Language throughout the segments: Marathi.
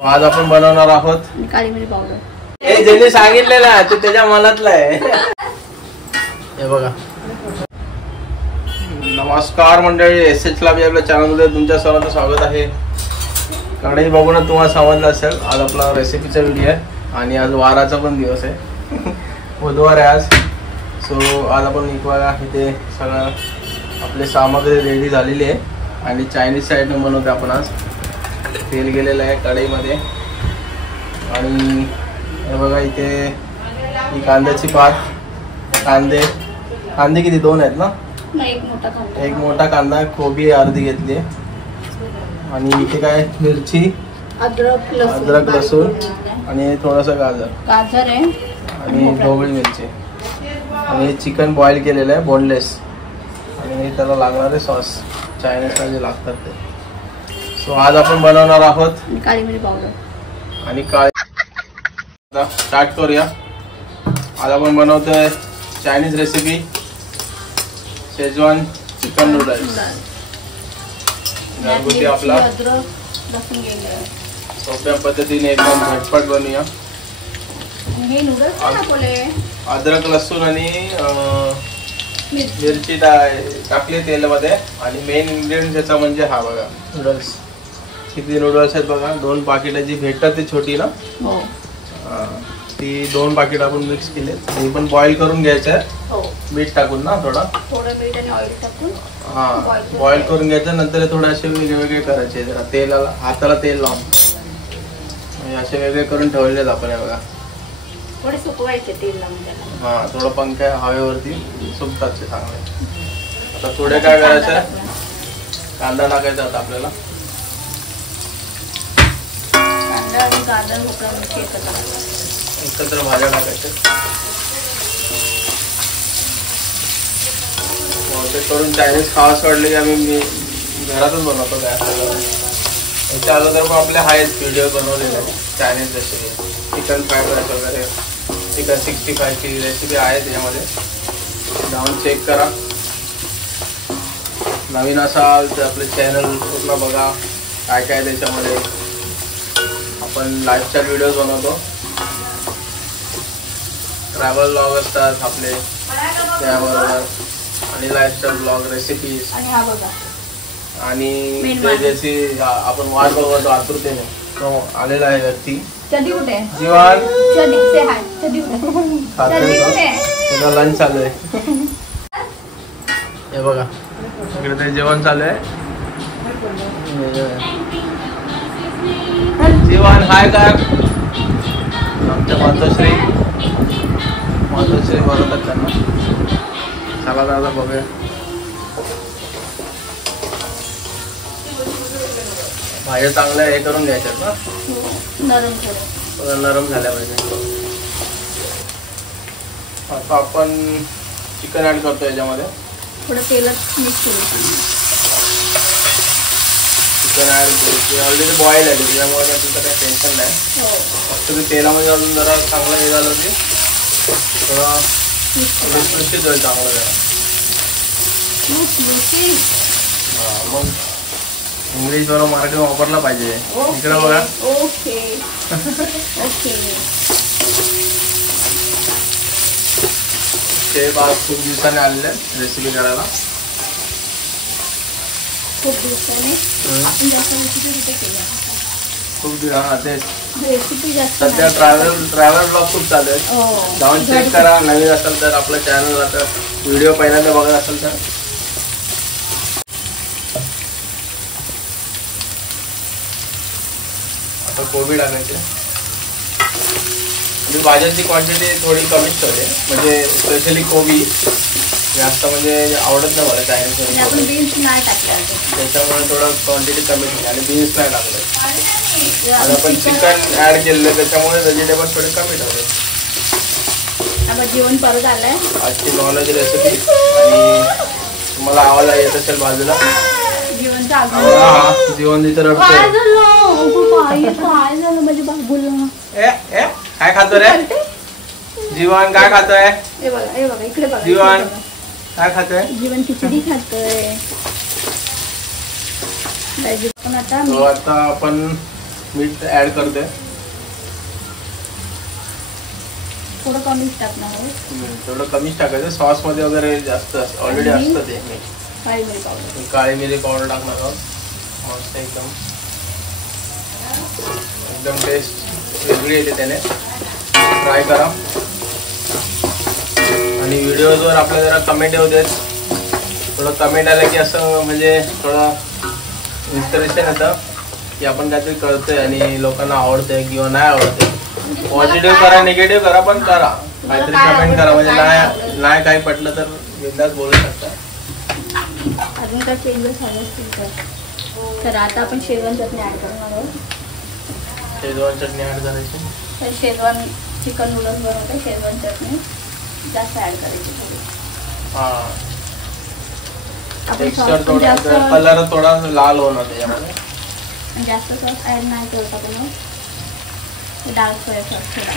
आज आपण बनवणार आहोत काळी मिरी पावडर। हे ज्याने सांगितलेलं आहे ते त्याच्या मनातलं आहे। हे बघा। नमस्कार मंडळी, एसएच लाभी आपल्या चॅनलमध्ये तुमच्या सर्वांचं स्वागत आहे। कढई बघून तुम्हाला समजलं असेल आज आपला रेसिपीचा व्हिडिओ आहे आणि आज वाराचा पण दिवस आहे। बुधवार आहे आज। सो आज आपण इकवा इथे सगळं आपले सामग्री रेडी झालेली आहे आणि चायनीज साईडने बनवतो आपण। आज तेल गेलेलं आहे कढईमध्ये आणि हे बघा इथे ही कांद्याची पात, कांदे किती दोन आहेत ना? एक मोठा कांदा, कोबी अर्धी घेतली आणि इथे काय मिरची, अद्रक लसूण आणि थोडासा गाजर आहे आणि ढोबळी मिरची आणि चिकन बॉईल केलेलं आहे बोनलेस आणि त्याला लागणारे सॉस चायनीजला जे लागतात ते। सो आज आपण बनवणार आहोत काळी मिरी पावडर आणि स्टार्ट करूया। आज आपण बनवतोय Chinese recipe Schezwan chicken noodles. घरगुती आपला सोप्या पद्धतीने एकदम झटपट बनवूया। अद्रक लसूण आणि मिरची टाकली तेलामध्ये आणि मेन इन्ग्रेडियंट त्याचा म्हणजे हा बघा नूडल्स। किती नूडल्स आहेत बघा, 2 पाकिटाची भेटतात ती छोटी ना, ती 2 पाकिट आपण मिक्स केले। हे पण बॉईल करून घ्यायचं आहे मीठ टाकून ना, थोडं मीठ आणि ऑइल टाकून बॉईल करून घ्यायचं। नंतर थोडे असे वेगळे करायचे, जरा तेलाला हाताला तेल लावून असे वेगळे करून ठेवलेत आपण। हे बघा थोडे सुकवायचे तेल लावून त्याला, हा थोडं पंख्या हवेवरती सुकतात ते चांगले। आता थोडे काय करायचं, कांदा टाकायचा आता आपल्याला। एकत्र भाज्या टाकायच्या करून। चायनीज खावास वाटले की आम्ही घरातच बनवतो गॅसवर। याच्या अगोदर पण आपले आहेच व्हिडिओ बनवलेले आहे Chinese recipe, chicken fried rice वगैरे, चिकन 65 ची रेसिपी आहे त्याच्यामध्ये, जाऊन चेक करा। नवीन असाल तर आपले चॅनल पूर्ण बघा, काय काय त्याच्यामध्ये आपण लाईफस्टाईल व्हिडिओज बनवतो, ट्रॅव्हल ब्लॉग असतात आपले त्याबरोबर आणि लाईफस्टाईल ब्लॉग, रेसिपीज आणि ज्याची आपण वाट बघतो आतुरतेने तो आलेला आहे व्यक्ती जीवन। तुझा लंच चालू आहे, हे बघा इकडे ते जेवण चालू आहे। जीवन हाय काय आमच्या मातोश्री बनवतात त्यांना। चला दादा बघूया। भाज्या चांगल्या हे करून घ्यायच्यात ना, नरम झाल्या पाहिजे। आता आपण चिकन ऍड करतो याच्यामध्ये, थोडं तेलात मिक्स करू। चिकन ऍड ऑलरेडी बॉईल आहे त्याच्यामुळे तुमचं काही टेन्शन नाही। फक्त ते तेलामध्ये अजून जरा चांगलं हे झालं की थोडं लुसलुशीत होईल चांगलं जरा। मग इंग्लिश बरोबर मराठी वापरला पाहिजे इकडे बघा। शेफ आज खूप दिवसाने आलेले रेसिपी करायला, खूप दिवसाने सध्या ट्रॅव्हल ब्लॉग खूप चालू आहे, जाऊन चेक करा। नवीन असेल तर आपलं चॅनल, आता व्हिडिओ पहिल्यांदा बघत असेल तर। आता कोबी टाकायचे, म्हणजे भाज्यांची क्वांटिटी थोडी कमीच ठेवली, म्हणजे स्पेशली कोबी जास्त म्हणजे आवडत नाही मला चायनीज, त्याच्यामुळे थोडं क्वांटिटी कमी ठेवली आणि बीन्स नाही टाकले। आणि आपण चिकन ऍड केलेलं त्याच्यामुळे व्हेजिटेबल थोडे कमी ठेवले। जेवण परत आलंय आजची नॉनव्हेज रेसिपी आणि तुम्हाला आवाज येत असेल बाजूला जीवन तिथे रडतोय। काय खातो रे जीवन, काय खातोय जीवन, काय खातोय जीवन? खिचडी खातोय। आता आपण मीठ ऍड करते. थोडं कमीच टाकणार आहोत. थोडं कमीच टाकायचं. सॉस मध्ये वगैरे जास्त ऑलरेडी असतं ते मीठ. काळी मिरी पावडर. काळी मिरी पावडर टाकणार आहोत. मस्त एकदम टेस्ट वेगळी येते त्याने. ट्राय करा. आणि व्हिडिओजवर आपल्याला जरा कमेंट येऊ देत. थोडं कमेंट आलं की असं म्हणजे थोडं इन्स्पिरेशन येतं की आपण काहीतरी करतोय आणि लोकांना आवडतंय किंवा नाही आवडतंय. पॉझिटिव्ह करा, निगेटिव्ह करा, पण करा काहीतरी कमेंट करा. म्हणजे नाही काही पटलं तर बिनधास्त बोलू शकता. अजून काय चेंजेस हवे असतील तर आता आपण शेजवान चटणी ऍड करणार आहोत. शेजवान चटणी ऍड करायची. तर शेजवान चिकन नूडल्स बनवते. शेजवान चटणी जास्त ऍड करायची थोडी. हा आपण टेक्स्चर सॉस थोडा कलर थोडा लाल होणार त्याच्यामध्ये. जास्त सॉस ऍड नाही करत आपण. डार्क सोया सॉस थोडा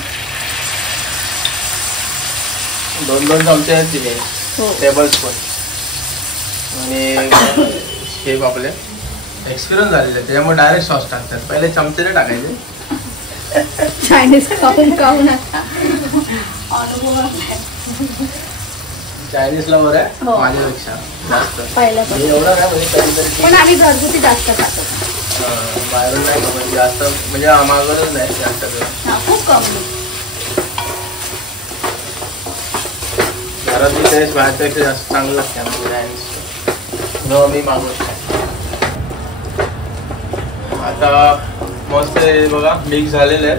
2 चमचे आहेत तिथे. हो. Table spoon. आणि शेफ आपले एक्सपिरियन्स झालेले त्याच्यामुळे डायरेक्ट सॉस टाकतात. पहिले चमचे टाकायचे. चायनीज खाऊन आता अनुभव चायनीज लवर आहे हो. माझ्यापेक्षा जास्त. पहिल्यापासून एवढं काय म्हणजे कधीतरी पण आम्ही घरगुती जास्त खातो. बाहेरून नाही म्हणजे जास्त म्हणजे मागवतच नाही जास्त करून. हा खूप कमी. घरातली टेस्ट बाहेरपेक्षा जास्त चांगलं लागते आमच्या चायनीज. जेव्हा मी मागवतो. आता मस्त बघा मिक्स झालेलं आहे.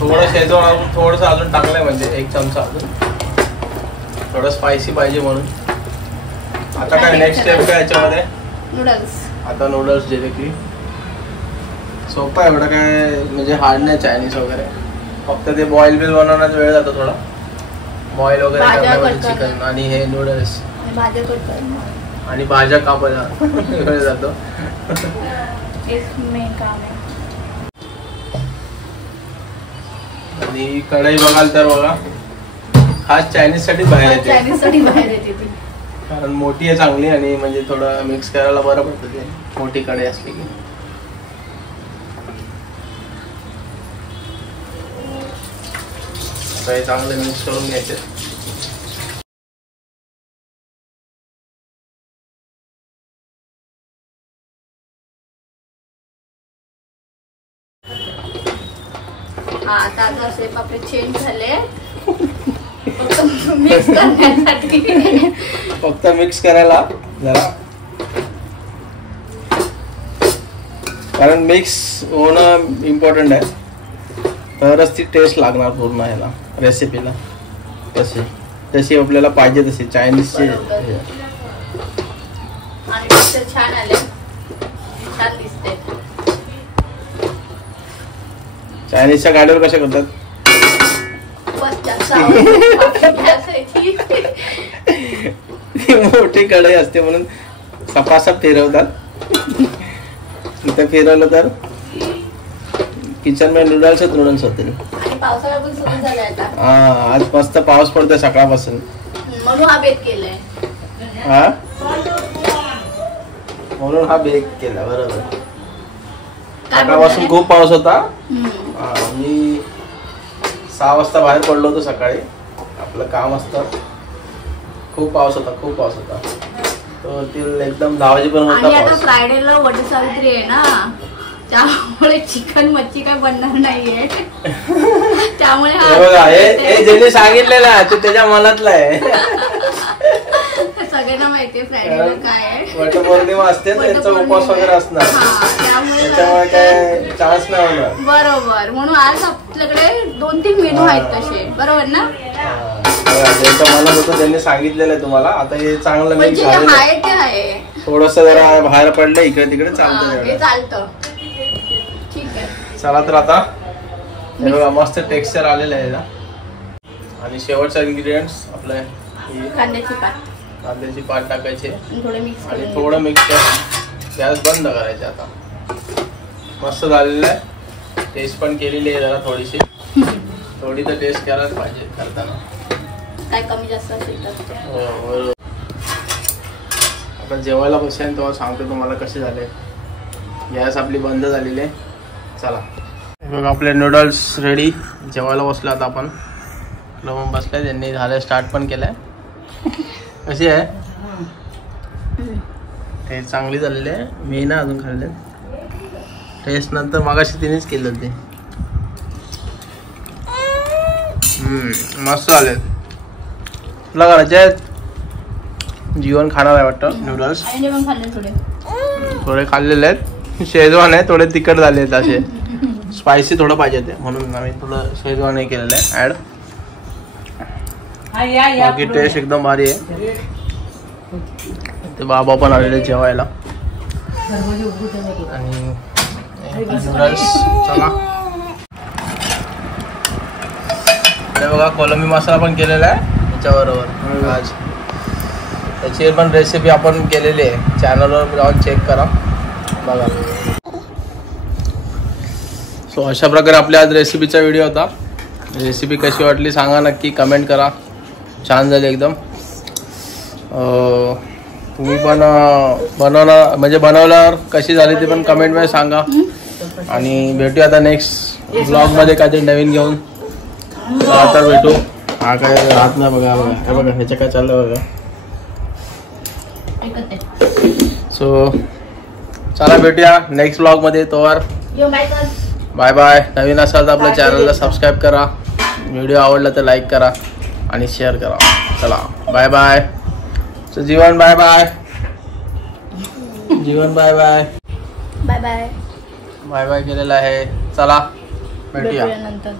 थोडं शेजवान थोडंसं अजून टाकलंय म्हणजे 1 चमचा अजून. थोडं स्पायसी पाहिजे म्हणून. आता काय नेक्स्ट स्टेप काय याच्यामध्ये नूडल्स. आता नूडल्स जे की सोपं आहे. एवढं काय म्हणजे हार्ड नाही चायनीज वगैरे. फक्त ते बॉईल बिल बनवण्यात वेळ जातो थोडा. बॉईल वगैरे करण्यामध्ये चिकन आणि हे नूडल्स भाज्या कट करणं आणि भाज्या कापायला वेळ जातो. मेन काम आहे. आणि कढई बघाल तर बघा खास चायनीज साठी बाहेर येते. चायनीज साठी बाहेर येते ती. कारण मोठी आहे चांगली आणि म्हणजे थोडं मिक्स करायला बरं पडतं ते मोठी कढई असली की. हे चांगलं मिक्स करून घ्यायचे. आता जसे आपले चेंज झाले मिक्स करण्यासाठी. फक्त मिक्स करायला जरा. कारण मिक्स होणं इम्पॉर्टंट आहे. तरच ती टेस्ट लागणार पूर्ण ह्याला रेसिपीला. तशी आपल्याला पाहिजे तशी चायनीजची. आणि पिक्चर छान आले. छान दिसते. चायनीजच्या गाडीवर कशा करतात. मोठी कढई असते म्हणून सपासप फिरवतात. इथं फिरवलं तर किचन मध्ये नूडल्स होतील. पावसाळा पण सुरू झालाय आता. हा आज मस्त पाऊस पडतोय सकाळपासून. म्हणून हा बेत केलाय. हा म्हणून हा बेक केला. बरोबर. सकाळपासून खूप पाऊस होता. मी 6 वाजता बाहेर पडलो होतो सकाळी. आपलं काम असतं. खूप पाऊस होता. तो till एकदम 10 वाजेपर्यंत होता. आणि आता फ्रायडेला वटसावित्री आहे ना, त्यामुळे चिकन मच्छी काय बनणार नाहीये. त्यामुळे बघा हे ज्यांनी सांगितलेलं आहे ते त्याच्या मनातलं आहे. सगळ्यांना माहितीये फ्रायडेला काय आहे. वटपौर्णिमा असते त्यांचा उपवास वगैरे असणार. त्यामुळे काय चान्स नाही होणार. बरोबर. म्हणून आज आपल्याकडे 2-3 मेनू आहेत तसे. बरोबर ना. ज्यांचं मनात होतं त्यांनी सांगितलेलं आहे तुम्हाला. आता हे चांगलं मिक्स झालेलं आहे. थोडस जरा बाहेर पडलं इकडे तिकडे चालतं. ठीक आहे. चला तर आता हे बघा मस्त टेक्स्चर आलेलं आहे याला. आणि शेवटचा इन्ग्रेडियंट्स आपलं कांद्याची पात टाकायचे आणि थोडं मिक्स कर. गॅस बंद करायचे. आता मस्त झालेलं आहे. टेस्ट पण केलेली आहे जरा थोडीशी. थोडी तर टेस्ट करायला पाहिजे करताना. काय कमी जास्त असेल तर. बरोबर. आता जेवायला बसेल तेव्हा सांगतो तुम्हाला कसे झाले. गॅस आपली बंद झालेली आहे. चला बघा आपले नूडल्स रेडी. जेवायला बसलो आता आपण. मग बसले त्यांनी झालं स्टार्ट पण केलंय. कशी आहे ते? चांगली झालेली आहे. मी ना अजून खाल्ले. टेस्ट नंतर मागाशी तिनेच केलं ते. मस्त झाले. तुला करायचे आहेत? जीवन खाणार आहे वाटतं नूडल्स. थोडे खाल्लेले आहेत. शेजवान आहे, थोडे तिखट झाले आहेत असे. स्पायसी थोडं पाहिजे ते म्हणून आम्ही थोडं शेजवान हे केलेलं आहे ॲड. बाकी टेस्ट एकदम भारी आहे. ते बाबा पण आलेले जेवायला. आणि नूडल्स चला. ते बघा कोलंबी मसाला पण केलेला आहे त्याच्याबरोबर आज. त्याची पण रेसिपी आपण केलेली आहे. चॅनलवर जाऊन चेक करा बघा. सो अशा प्रकारे आपल्या आज रेसिपीचा व्हिडिओ होता. रेसिपी कशी वाटली सांगा नक्की, कमेंट करा. छान झाली एकदम. तुम्ही पण बनवणार म्हणजे बनवल्यावर कशी झाली ते पण कमेंटमध्ये सांगा. आणि भेटू आता नेक्स्ट ब्लॉगमध्ये काहीतरी नवीन घेऊन. आता भेटू. हा काय राहत नाही बघा. बघा हे बघा ह्याच्या काय चाललं बघा. सो चला भेटूया नेक्स्ट ब्लॉगमध्ये. तोवर बाय बाय. नवीन असाल तर आपल्या चॅनलला सबस्क्राईब करा. व्हिडिओ आवडला तर लाईक करा आणि शेअर करा. चला bye bye. So Jeevan bye bye. Jeevan bye bye. Bye bye. Bye bye केलेलं आहे. चला भेटूया नंतर.